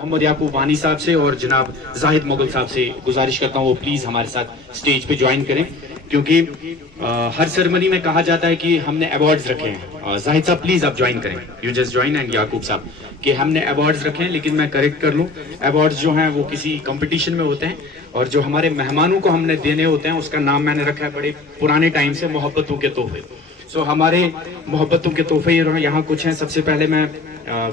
मोहम्मद याकूब वानी साहब से और जनाब जाहिद मुगल साहब से गुजारिश करता हूँ वो प्लीज हमारे साथ स्टेज पे ज्वाइन करें, क्योंकि हर सेरेमनी में कहा जाता है कि हमने अवार्ड्स रखे हैं। जाहिद साहब प्लीज आप ज्वाइन करें, यू जस्ट ज्वाइन, एंड याकूब साहब कि हमने अवार्ड्स रखे हैं, लेकिन मैं करेक्ट कर लूँ, अवार्ड्स जो हैं वो किसी कंपटीशन में होते हैं और जो हमारे मेहमानों को हमने देने होते हैं उसका नाम मैंने रखा है बड़े पुराने टाइम से मोहब्बतों के तोहफे। सो हमारे मोहब्बतों के तोहफे यहाँ कुछ हैं। सबसे पहले मैं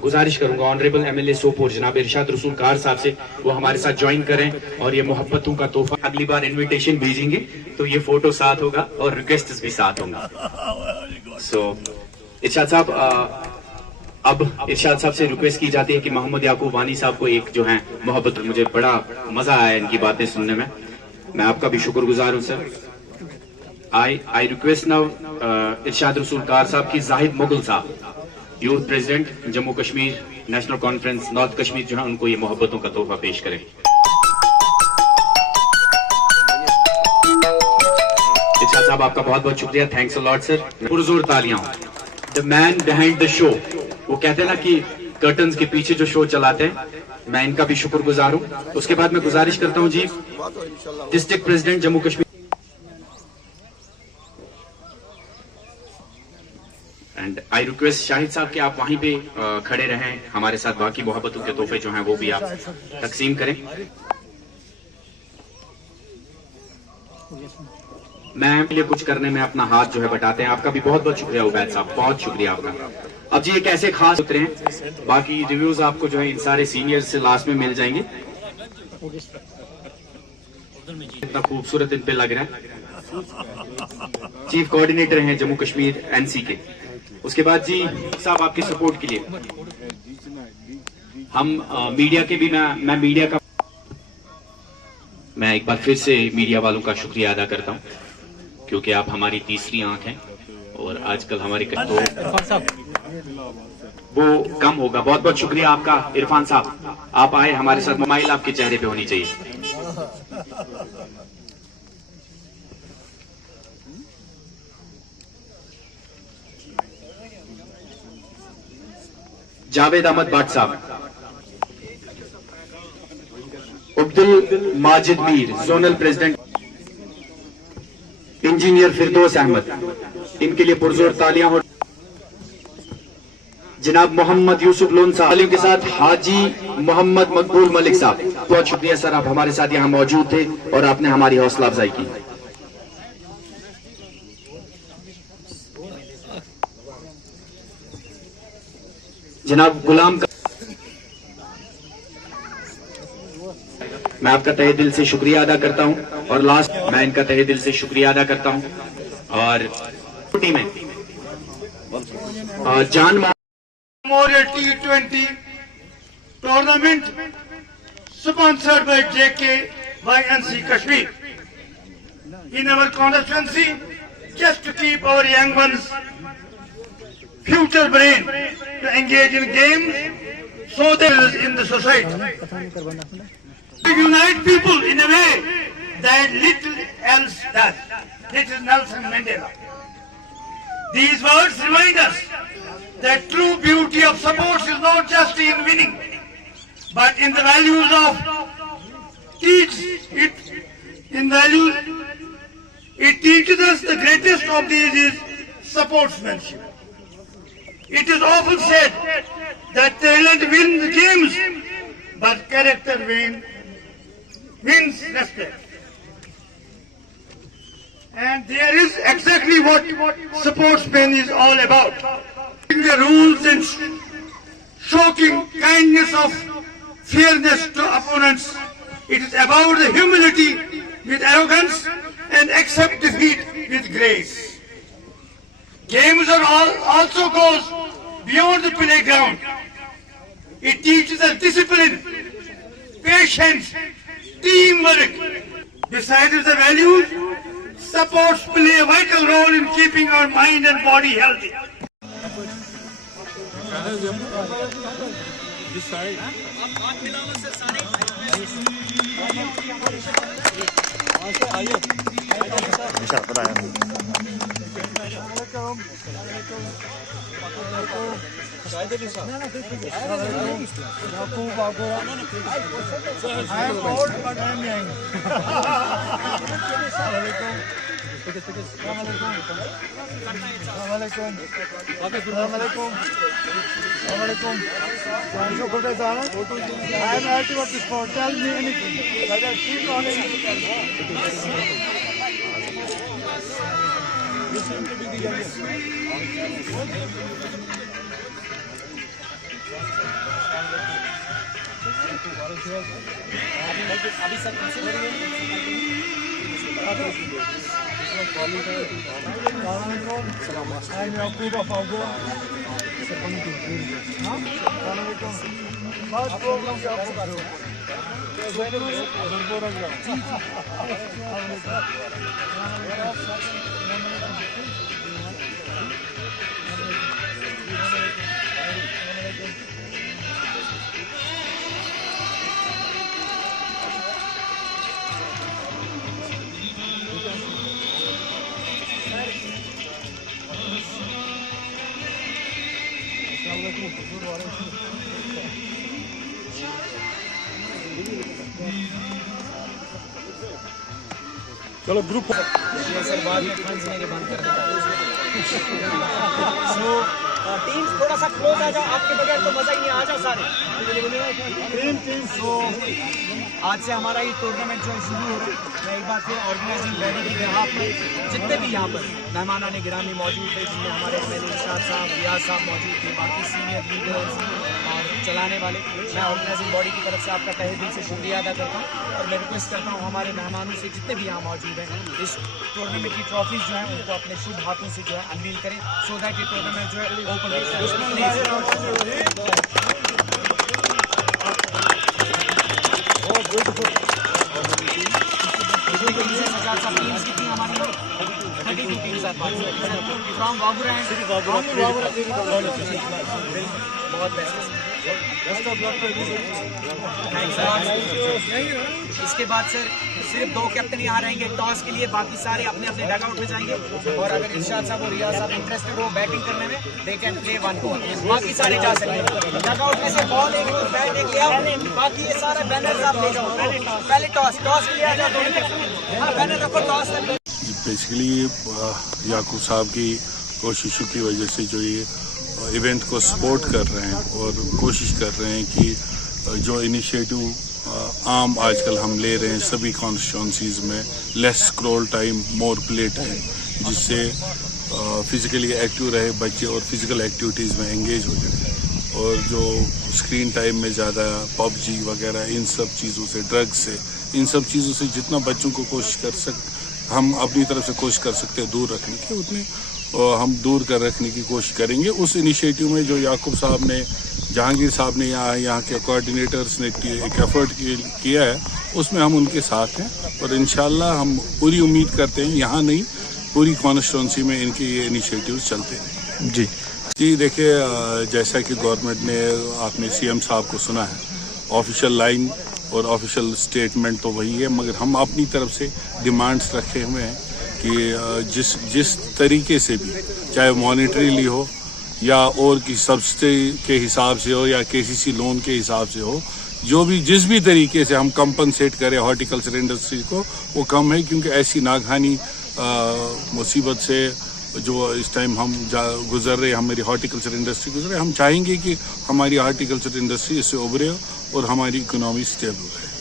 गुजारिश करूंगा ऑनरेबल एमएलए सोपोर जनाब इरशाद रसूल कार साहब से वो हमारे साथ ज्वाइन करें और ये मोहब्बतों का तोहफा अगली बार इनविटेशन भेजेंगे तो ये फोटो साथ होगा और रिक्वेस्ट भी साथ होंगे। सो इरशाद साहब, अब इरशाद साहब से रिक्वेस्ट की जाती है कि मोहम्मद याकूब वानी साहब को एक जो है मोहब्बत, मुझे बड़ा मजा आया इनकी बातें सुनने में, मैं आपका भी शुक्रगुजार हूँ सर। आई रिक्वेस्ट नाउ इरशाद रसूल कार साहब की जाहिद मुगल साहब, youth president Jammu Kashmir national conference north Kashmir, जो है उनको ये मोहब्बतों का तोहफा पेश करें। इरशाद साहब आपका बहुत बहुत शुक्रिया, थैंक्स अ लॉट सर। पुरजोर तालियां। The man behind the show, वो कहते हैं ना कि कर्टन्स के पीछे जो शो चलाते हैं, मैं इनका भी शुक्रगुजार हूँ। उसके बाद मैं गुजारिश करता हूँ जी district president Jammu Kashmir and I request Shahid sahab कि आप वहीं पे खड़े रहें, हमारे साथ बाकी मोहब्बतों के तोहफे जो हैं वो भी आप तकसीम करें। मैं ये कुछ करने में अपना हाथ जो है बटाते हैं। आपका भी बहुत बहुत शुक्रिया उबैद साहब, बहुत शुक्रिया आपका। अब जी एक ऐसे खास उतरे हैं, बाकी रिव्यूज आपको जो है इन सारे सीनियर्स से लास्ट में मिल जाएंगे। इतना खूबसूरत इन पे लग रहा है। चीफ कोऑर्डिनेटर हैं जम्मू कश्मीर एनसी के। उसके बाद जी साहब आपकी सपोर्ट के लिए हम मीडिया के भी मैं मीडिया का मैं एक बार फिर से मीडिया वालों का शुक्रिया अदा करता हूं, क्योंकि आप हमारी तीसरी आंख हैं और आजकल हमारे तो वो कम होगा। बहुत बहुत शुक्रिया आपका इरफान साहब, आप आए हमारे साथ, मोबाइल आपके चेहरे पे होनी चाहिए। Javed Ahmad Bhat sahab, Abdul Majid Mir zonal president, engineer Firdous Ahmad, इनके लिए पुरजोर तालियां हो। जनाब मोहम्मद यूसुफ लोन साहब के साथ हाजी मोहम्मद मकबूल मलिक साहब, बहुत शुक्रिया सर, आप हमारे साथ यहां मौजूद थे और आपने हमारी हौसला अफजाई की। जनाब गुलाम का मैं आपका तहे दिल से शुक्रिया अदा करता हूं और लास्ट मैं इनका तहे दिल से शुक्रिया अदा करता हूं। और टीम जान Memorial T20 tournament sponsored by JK YNC Kashmir in our constituency, just to keep our young ones future brain to engage in games so that in the society to unite people in a way that little else does. This is Nelson Mandela. These words remind us that true beauty of sports is not just in winning, but in the values of it teaches us the greatest of these is sportsmanship. It is often said that talent wins games, but character wins respect. And there is exactly what sportsman is all about. The rules and showing kindness of fairness to opponents. It is about the humility with arrogance and accept defeat with grace. Games are also goes beyond the playground. It teaches us discipline, patience, teamwork. Besides the values, sports play a vital role in keeping our mind and body healthy. I am old, but I am young. I am happy with this sport. Tell me anything. Whether sheep or anything. You seem to be the youngest. अभी sir I'm Yaqub of Agua. First program चलो group sir बाद में funds लेके बंद कर देता सो teams थोड़ा सा क्लोज आ जाओ, आपके बगैर तो मजा ही नहीं, आ जाओ सारे। तो आज से हमारा ये टूर्नामेंट जो है शुरू हो रहा है। मैं एक बार फिर ऑर्गेनाइजिंग बॉडी के बिहाफ में जितने भी यहाँ पर मेहमानान गिरामी मौजूद थे, जिनमें हमारे एमएलए इरशाद साहब, रियाज साहब मौजूद थे, बाकी सीनियर लीडर्स और चलाने वाले, मैं ऑर्गेनाइजिंग बॉडी की तरफ से आपका तहे दिल से शुक्रिया अदा करता हूँ। और मैं रिक्वेस्ट करता हूँ हमारे मेहमानों से जितने भी यहाँ मौजूद हैं, इस टूर्नामेंट की ट्रॉफीज जो हैं उनको अपने शुभ हाथों से जो है अनवील करें, सो दैट ये टूर्नामेंट जो है ओपन फ्रॉम बाबूरा बहुत बेस्ट। इसके बाद सर सिर्फ 2 कैप्टन यहाँ रहेंगे टॉस के लिए, बाकी सारे अपने अपने डगआउट में जाएंगे। और अगर इरशाद साहब और रियाज साहब इंटरेस्टेड हो बैटिंग करने में, दे कैन प्ले 1 बॉल, बाकी सारे जा सकते हैं। डगआउट में से बॉल एक और बैट एक ले आओ, बाकी ये सारा बैनर आप ले जाओ। पहले टॉस के लिए आ जाओ, बैनर रखो टॉस। बेसिकली याकूब साहब की कोशिशों की वजह से जो ये इवेंट को सपोर्ट कर रहे हैं और कोशिश कर रहे हैं कि जो इनिशिएटिव आम आजकल हम ले रहे हैं सभी कॉन्स्टिट्यूंसीज में, less scroll time more play time, जिससे फिजिकली एक्टिव रहे बच्चे और फिजिकल एक्टिविटीज़ में एंगेज हो जाए। और जो स्क्रीन टाइम में ज़्यादा पबजी वगैरह इन सब चीज़ों से, ड्रग्स से, इन सब चीज़ों से जितना बच्चों को कोशिश कर हम अपनी तरफ से कोशिश कर सकते हैं दूर रखने की, उतनी हम दूर कर रखने की कोशिश करेंगे। उस इनिशिएटिव में जो याकूब साहब ने, जहांगीर साहब ने, यहाँ के कोऑर्डिनेटर्स ने एक एफर्ट किया है, उसमें हम उनके साथ हैं। और इंशाल्लाह हम पूरी उम्मीद करते हैं यहाँ नहीं पूरी कॉन्स्टिट्यूंसी में इनके ये इनिशिएटिव चलते हैं। जी देखिए, जैसा कि गवर्नमेंट ने, आपने सीएम साहब को सुना है, ऑफिशियल लाइन और ऑफिशियल स्टेटमेंट तो वही है, मगर हम अपनी तरफ से डिमांड्स रखे हुए हैं कि जिस तरीके से भी, चाहे मॉनिटरीली हो या और की सब्सिडी के हिसाब से हो या केसीसी लोन के हिसाब से हो, जो भी जिस भी तरीके से हम कंपनसेट करें हॉर्टिकल्चर इंडस्ट्री को, वो कम है। क्योंकि ऐसी नागहानी मुसीबत से जो इस टाइम हम गुजर रहे, हमारी हॉर्टिकल्चर इंडस्ट्री गुजर रहे, हम चाहेंगे कि हमारी हॉर्टिकल्चर इंडस्ट्री इससे उभरे और हमारी इकोनॉमी स्टेबल रहे।